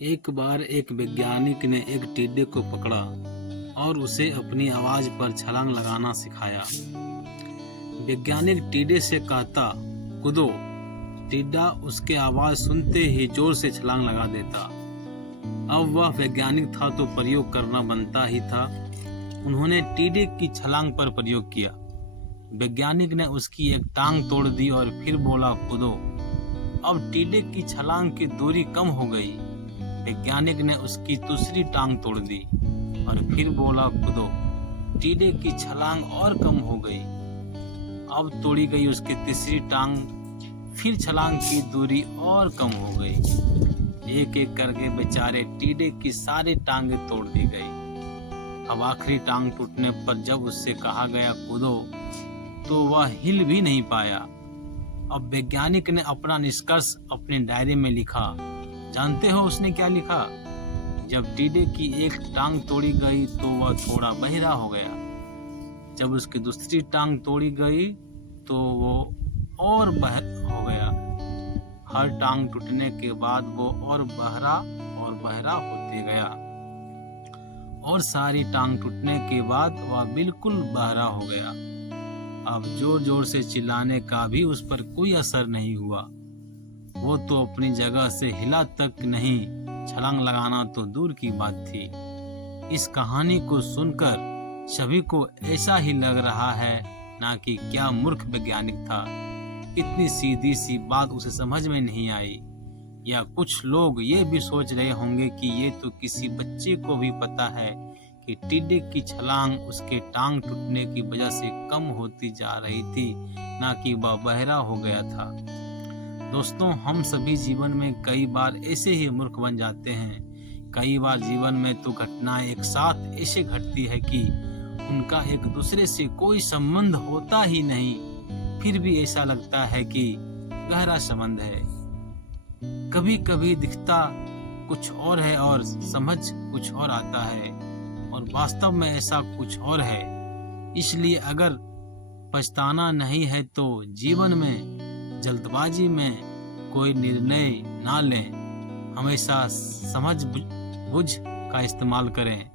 एक बार एक वैज्ञानिक ने एक टिड्डे को पकड़ा और उसे अपनी आवाज पर छलांग लगाना सिखाया। वैज्ञानिक टिड्डे से कहता, कूदो। टिड्डा उसके आवाज सुनते ही जोर से छलांग लगा देता। अब वह वैज्ञानिक था तो प्रयोग करना बनता ही था। उन्होंने टिड्डे की छलांग पर प्रयोग किया। वैज्ञानिक ने उसकी एक टांग तोड़ दी और फिर बोला, कूदो। अब टिड्डे की छलांग की दूरी कम हो गई। वैज्ञानिक ने उसकी दूसरी टांग तोड़ दी और फिर बोला, कूदो। टिड्डे की छलांग और कम हो गई। अब तोड़ी गई उसकी तीसरी टांग, फिर छलांग की दूरी और कम हो गई। एक एक करके बेचारे टिड्डे की सारी टांगें तोड़ दी गई। अब आखिरी टांग टूटने पर जब उससे कहा गया कूदो, तो वह हिल भी नहीं पाया। अब वैज्ञानिक ने अपना निष्कर्ष अपनी डायरी में लिखा। जानते हो उसने क्या लिखा? जब टिड्डे की एक टांग तोड़ी गई तो वह थोड़ा बहरा हो गया। जब उसकी दूसरी टांग तोड़ी गई तो वो और बहर हो गया। हर टांग टूटने के बाद वो और बहरा होते गया और सारी टांग टूटने के बाद वह बिल्कुल बहरा हो गया। अब जोर जोर से चिल्लाने का भी उस पर कोई असर नहीं हुआ। वो तो अपनी जगह से हिला तक नहीं, छलांग लगाना तो दूर की बात थी। इस कहानी को सुनकर सभी को ऐसा ही लग रहा है ना कि क्या मूर्ख वैज्ञानिक था। इतनी सीधी सी बात उसे समझ में नहीं आई। या कुछ लोग ये भी सोच रहे होंगे कि ये तो किसी बच्चे को भी पता है कि टिड्डे की छलांग उसके टांग टूटने की वजह से कम होती जा रही थी, ना कि वह बहरा हो गया था। दोस्तों, हम सभी जीवन में कई बार ऐसे ही मूर्ख बन जाते हैं। कई बार जीवन में तो घटनाएं एक साथ ऐसे घटती है कि उनका एक दूसरे से कोई संबंध होता ही नहीं, फिर भी ऐसा लगता है कि गहरा संबंध है। कभी कभी दिखता कुछ और है और समझ कुछ और आता है, और वास्तव में ऐसा कुछ और है। इसलिए अगर पछताना नहीं है तो जीवन में जल्दबाजी में कोई निर्णय ना लें। हमेशा समझ बुझ का इस्तेमाल करें।